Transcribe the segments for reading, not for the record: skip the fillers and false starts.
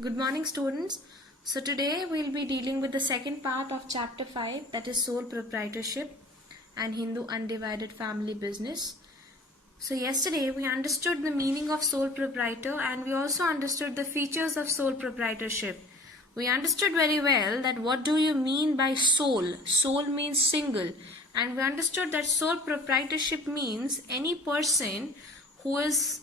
Good morning, students. So today we'll be dealing with the second part of chapter 5, that is sole proprietorship and Hindu undivided family business. So yesterday we understood the meaning of sole proprietor and we also understood the features of sole proprietorship. We understood very well that what do you mean by sole? Sole means single, and we understood that sole proprietorship means any person who is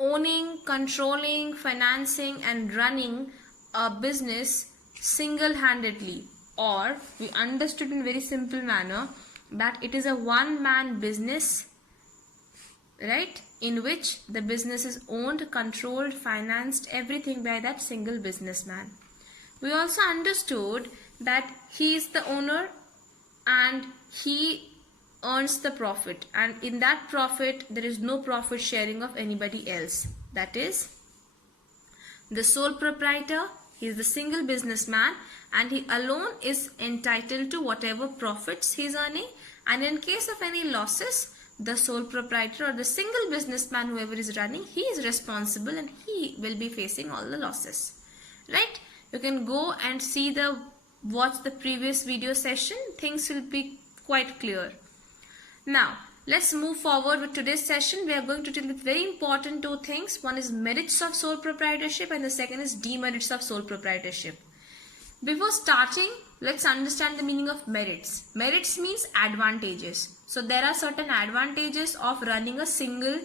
owning, controlling, financing and running a business single-handedly, or we understood in very simple manner that it is a one-man business, right, in which the business is owned, controlled, financed, everything by that single businessman. We also understood that he is the owner and he earns the profit, and in that profit there is no profit sharing of anybody else. That is, the sole proprietor, he is the single businessman and he alone is entitled to whatever profits he is earning, and in case of any losses, the sole proprietor or the single businessman, whoever is running, he is responsible and he will be facing all the losses, right? You can go and watch the previous video session. Things will be quite clear. Now, let's move forward with today's session. We are going to deal with very important two things. One is merits of sole proprietorship and the second is demerits of sole proprietorship. Before starting, let's understand the meaning of merits. Merits means advantages. So there are certain advantages of running a single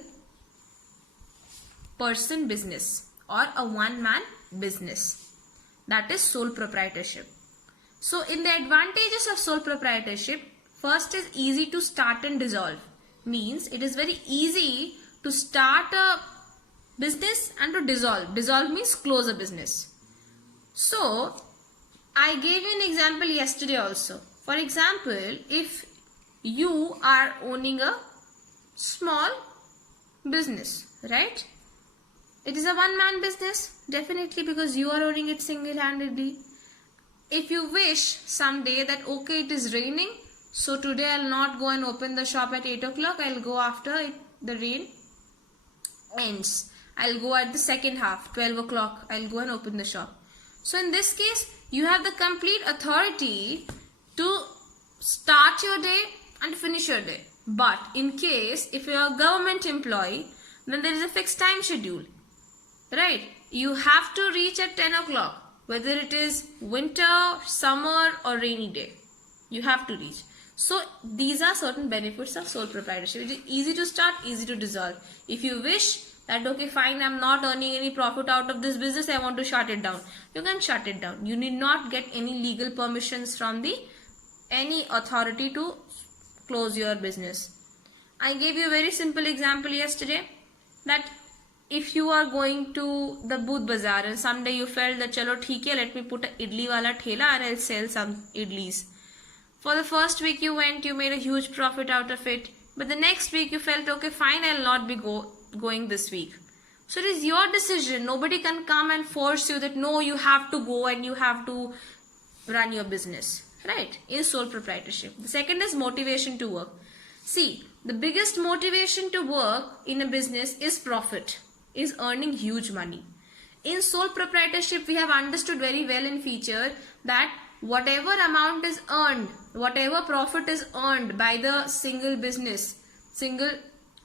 person business or a one-man business. That is sole proprietorship. So in the advantages of sole proprietorship, first is easy to start and dissolve. Means it is very easy to start a business and to dissolve. Dissolve means close a business. So I gave you an example yesterday also. For example, if you are owning a small business, right? It is a one-man business, definitely, because you are owning it single-handedly. If you wish someday that okay, it is raining, so today I'll not go and open the shop at 8 o'clock. I'll go after the rain ends. I'll go at the second half, 12 o'clock. I'll go and open the shop. So in this case, you have the complete authority to start your day and finish your day. But in case if you are a government employee, then there is a fixed time schedule, right? You have to reach at 10 o'clock, whether it is winter, summer or rainy day. You have to reach. So these are certain benefits of sole proprietorship. It is easy to start, easy to dissolve. If you wish that okay, fine, I'm not earning any profit out of this business, I want to shut it down, you can shut it down. You need not get any legal permissions from any authority to close your business. I gave you a very simple example yesterday that if you are going to the Budh Bazaar and someday you felt that chalo theek hai, let me put a idli wala thela and I'll sell some idlis. For the first week you went, you made a huge profit out of it. But the next week you felt, okay, fine, I'll not be going this week. So it is your decision. Nobody can come and force you that no, you have to go and you have to run your business, right? In sole proprietorship. The second is motivation to work. See, the biggest motivation to work in a business is profit, is earning huge money. In sole proprietorship, we have understood very well in feature that whatever amount is earned, whatever profit is earned by the single business, single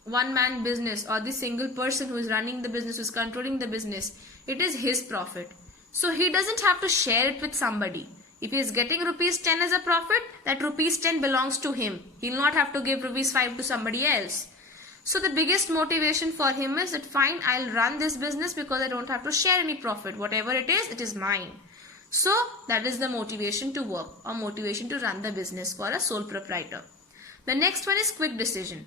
one-man business or the single person who is running the business, who is controlling the business, it is his profit. So he doesn't have to share it with somebody. If he is getting rupees 10 as a profit, that rupees 10 belongs to him. He will not have to give rupees 5 to somebody else. So the biggest motivation for him is that fine, I'll run this business because I don't have to share any profit. Whatever it is mine. So that is the motivation to work or motivation to run the business for a sole proprietor. The next one is quick decision.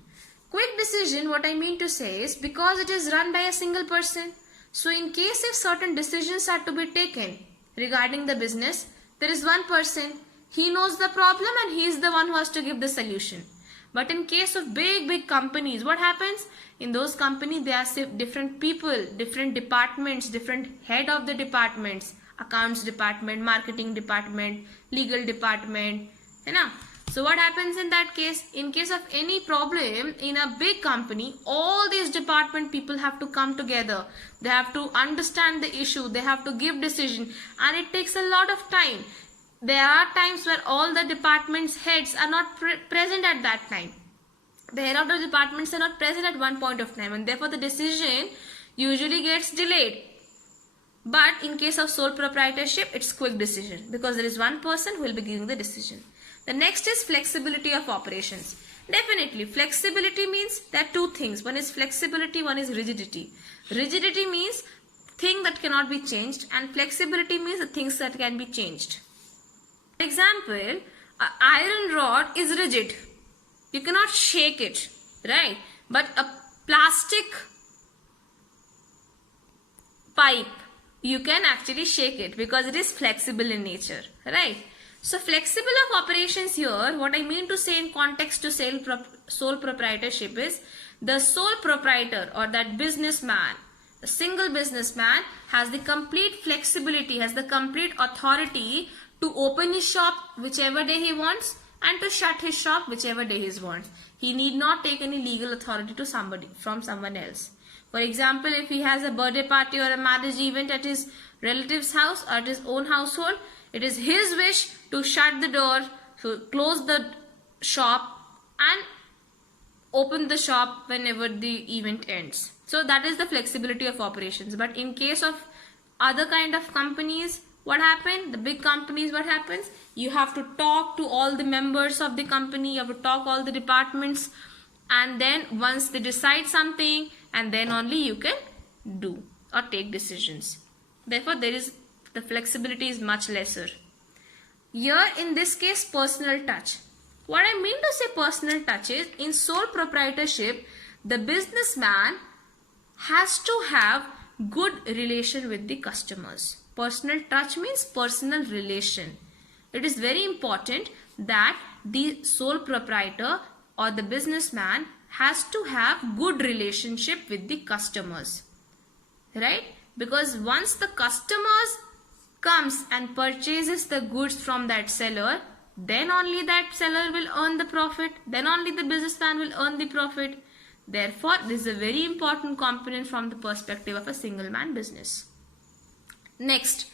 Quick decision, what I mean to say is because it is run by a single person. So in case if certain decisions are to be taken regarding the business, there is one person, he knows the problem and he is the one who has to give the solution. But in case of big companies, what happens? In those companies, there are different people, different departments, different head of the departments, accounts department, marketing department, legal department, you know. So what happens in that case? In case of any problem in a big company, all these department people have to come together. They have to understand the issue. They have to give decision, and it takes a lot of time. There are times where all the departments heads are not present at that time. The head of the departments are not present at one point of time, and therefore the decision usually gets delayed. But in case of sole proprietorship, it's quick decision because there is one person who will be giving the decision. The next is flexibility of operations. Definitely, flexibility means there are two things. One is flexibility, one is rigidity. Rigidity means thing that cannot be changed, and flexibility means the things that can be changed. For example, an iron rod is rigid. You cannot shake it, right? But a plastic pipe, you can actually shake it because it is flexible in nature, right? So flexible of operations here, what I mean to say in context to sole proprietorship is the sole proprietor or that businessman, the single businessman has the complete flexibility, has the complete authority to open his shop whichever day he wants and to shut his shop whichever day he wants. He need not take any legal authority to from someone else. For example, if he has a birthday party or a marriage event at his relative's house or at his own household, it is his wish to shut the door, to close the shop and open the shop whenever the event ends. So that is the flexibility of operations. But in case of other kind of companies, what happens? The big companies, what happens? You have to talk to all the members of the company, you have to talk all the departments, and then once they decide something, and then only you can do or take decisions. Therefore, the flexibility is much lesser. Here in this case, personal touch. What I mean to say personal touch is, in sole proprietorship, the businessman has to have good relation with the customers. Personal touch means personal relation. It is very important that the sole proprietor or the businessman has to have good relationship with the customers, right? Because once the customers comes and purchases the goods from that seller, then only that seller will earn the profit, then only the businessman will earn the profit. Therefore, this is a very important component from the perspective of a single man business. Next,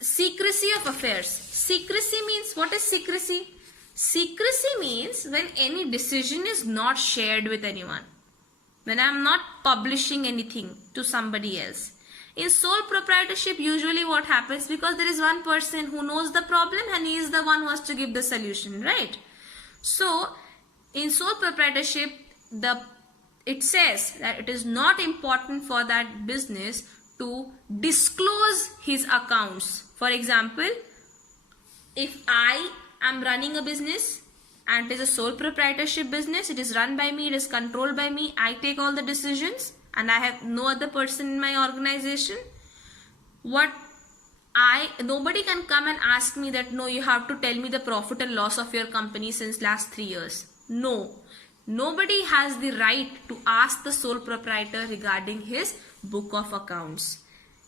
secrecy of affairs. Secrecy means, what is secrecy? Secrecy means when any decision is not shared with anyone. When I am not publishing anything to somebody else. In sole proprietorship, usually what happens, because there is one person who knows the problem and he is the one who has to give the solution, right? So, in sole proprietorship, it says that it is not important for that business to disclose his accounts. For example, if I am running a business and it is a sole proprietorship business, it is run by me, it is controlled by me, I take all the decisions and I have no other person in my organization, nobody can come and ask me that, no, you have to tell me the profit and loss of your company since last 3 years. No. Nobody has the right to ask the sole proprietor regarding his book of accounts.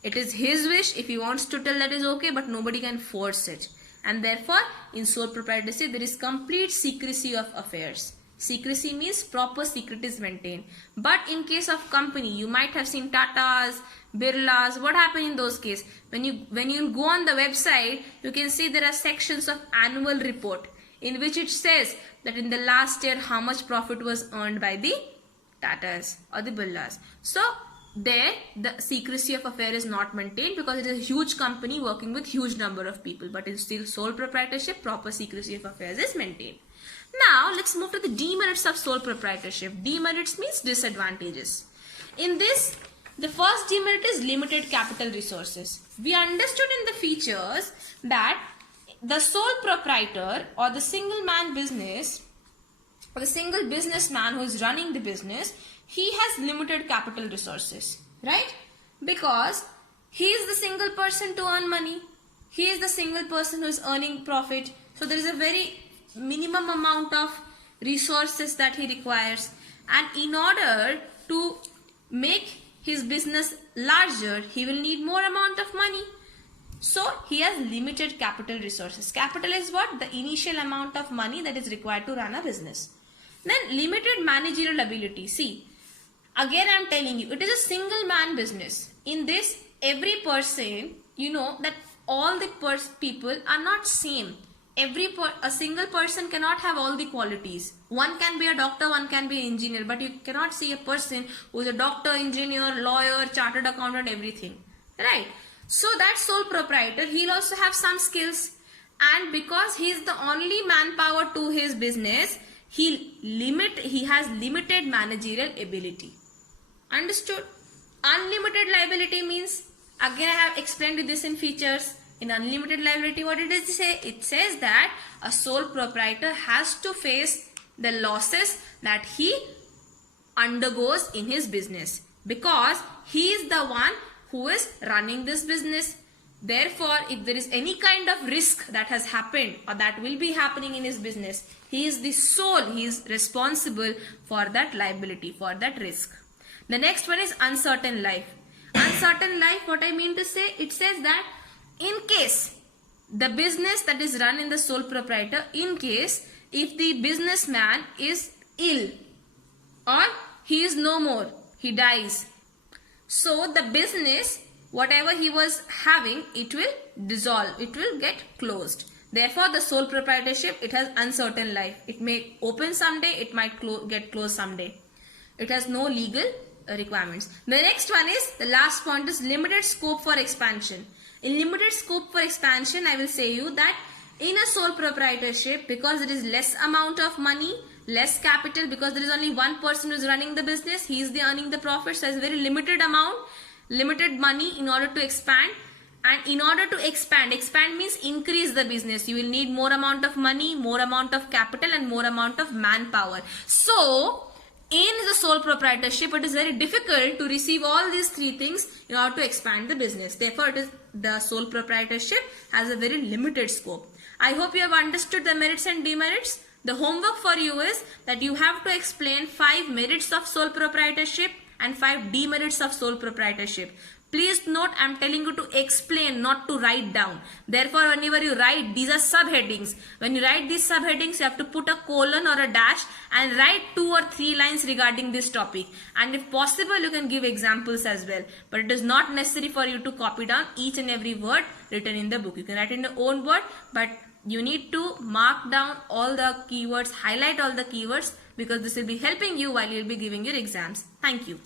It is his wish. If he wants to tell, that is okay, but nobody can force it. And therefore, in sole proprietorship, there is complete secrecy of affairs. Secrecy means proper secret is maintained. But in case of company, you might have seen Tatas, Birlas. What happened in those cases? When you go on the website, you can see there are sections of annual report in which it says that in the last year how much profit was earned by the Tatas or the Birlas. So there the secrecy of affair is not maintained because it is a huge company working with huge number of people. But in still sole proprietorship, proper secrecy of affairs is maintained. Now let's move to the demerits of sole proprietorship. Demerits means disadvantages. In this, the first demerit is limited capital resources. We understood in the features that the sole proprietor or the single man business or the single businessman who is running the business, he has limited capital resources, right? Because he is the single person to earn money. He is the single person who is earning profit. So there is a very minimum amount of resources that he requires. And in order to make his business larger, he will need more amount of money. So he has limited capital resources. Capital is what? The initial amount of money that is required to run a business. Then limited managerial ability. See, again I am telling you, it is a single man business. In this, every person, you know that all the people are not same. A single person cannot have all the qualities. One can be a doctor, one can be an engineer, but you cannot see a person who is a doctor, engineer, lawyer, chartered accountant, everything. Right? So that sole proprietor, he'll also have some skills, and because he is the only manpower to his business, he has limited managerial ability. Understood? Unlimited liability means, again I have explained you this in features. In unlimited liability, what it is say? It says that a sole proprietor has to face the losses that he undergoes in his business, because he is the one who is running this business. Therefore, if there is any kind of risk that has happened or that will be happening in his business, he is the sole, he is responsible for that liability, for that risk. The next one is uncertain life. Uncertain life, what I mean to say, it says that in case the business that is run in the sole proprietor, in case if the businessman is ill or he is no more, he dies, so the business, whatever he was having, it will dissolve, it will get closed. Therefore, the sole proprietorship, it has uncertain life. It may open someday, it might get closed someday. It has no legal requirements. The next one is, the last point is limited scope for expansion. In limited scope for expansion, I will say you that in a sole proprietorship, because it is less amount of money, less capital, because there is only one person who is running the business, he is the earning the profit, so it's very limited amount, limited money in order to expand. And in order to expand means increase the business, you will need more amount of money, more amount of capital, and more amount of manpower. So in the sole proprietorship, it is very difficult to receive all these three things in order to expand the business. Therefore, the sole proprietorship has a very limited scope. I hope you have understood the merits and demerits. The homework for you is that you have to explain 5 merits of sole proprietorship and 5 demerits of sole proprietorship. Please note, I am telling you to explain, not to write down. Therefore, whenever you write, these are subheadings. When you write these subheadings, you have to put a colon or a dash and write 2 or 3 lines regarding this topic. And if possible, you can give examples as well. But it is not necessary for you to copy down each and every word written in the book. You can write in your own word, but you need to mark down all the keywords, highlight all the keywords, because this will be helping you while you will be giving your exams. Thank you.